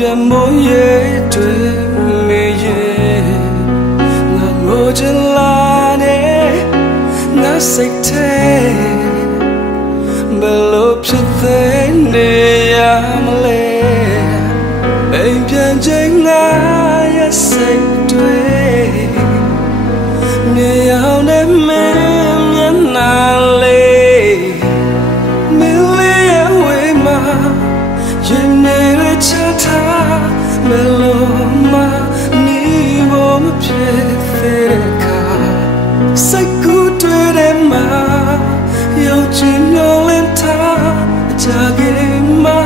ပြန်မိုးရဲ့တွေ့မေရဲ့ငါငိုချင်လာတဲ့ငါစိတ်ထဲဘယ်လိုဖြစ်သေးနေရမလဲအိမ်ပြန်ချိန်ငါရဲ့စိတ်တွေမြေအောင်နဲ့မင်းမျက်နှာလေးမင်းလေးရဲ့ဝေးမှာရင်နေချတာမလို့မနီးဖို့မဖြစ်သေးတဲ့အခါစိတ်ကူးတွေ့တဲ့မှာရုပ်ချင်မျောလင်းထားအကြခင်မှာ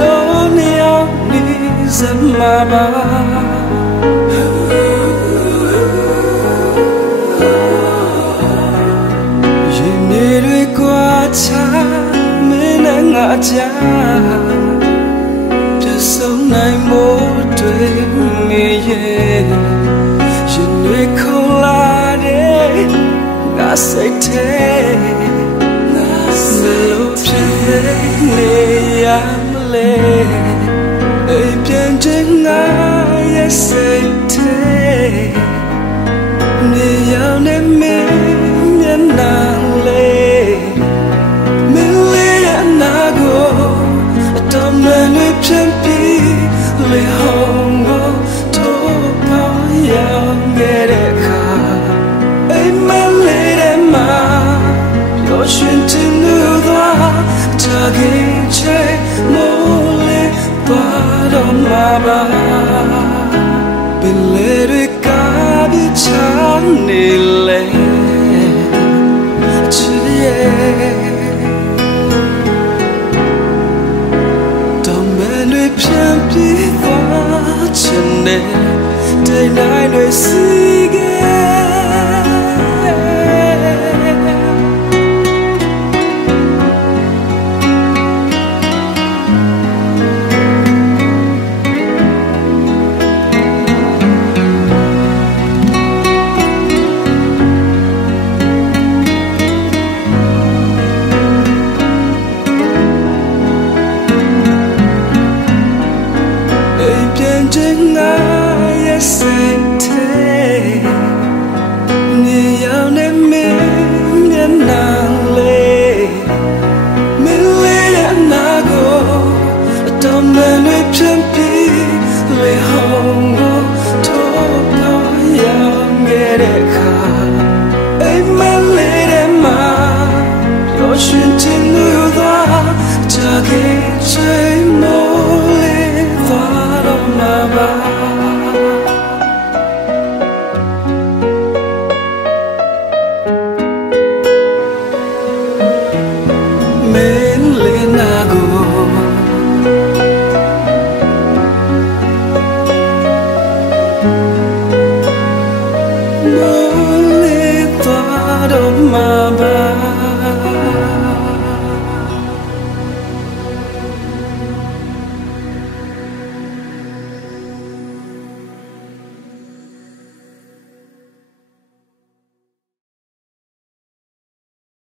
တော့နေအောင်နေစမှာပါရင်နေတွေကချမင်းနဲ့ငါကြားဆုံးနိုင်မို့တွေ့မေရဲ့ရင်တွေခုန်လာတဲ့ငါစိတ်ထဲငါလို့ဖြစ်နေရမလဲအိမ်ပြန်ချိန်ငါရဲ့စိတ်ထဲနေရောက်နေမင်းမျက်နှာလေးမင်းလေးရဲ့နာကိုအတော်မှန်လို့ဖြစ်လေဟောင်းကိုတော့ပေါင်းရောက်နေတဲ့အခါအိမ်မလေးတဲ့မှာပျော်ရွှင်တင်လို့သွားတခင်ချေမိုးလေးပါတော့မှာပါပင်လေတွေကပြချနေလေချစ်ရဲ့တော့မလေးပြန်ပြီးချင်တဲ့day night we see You're shooting through the dark,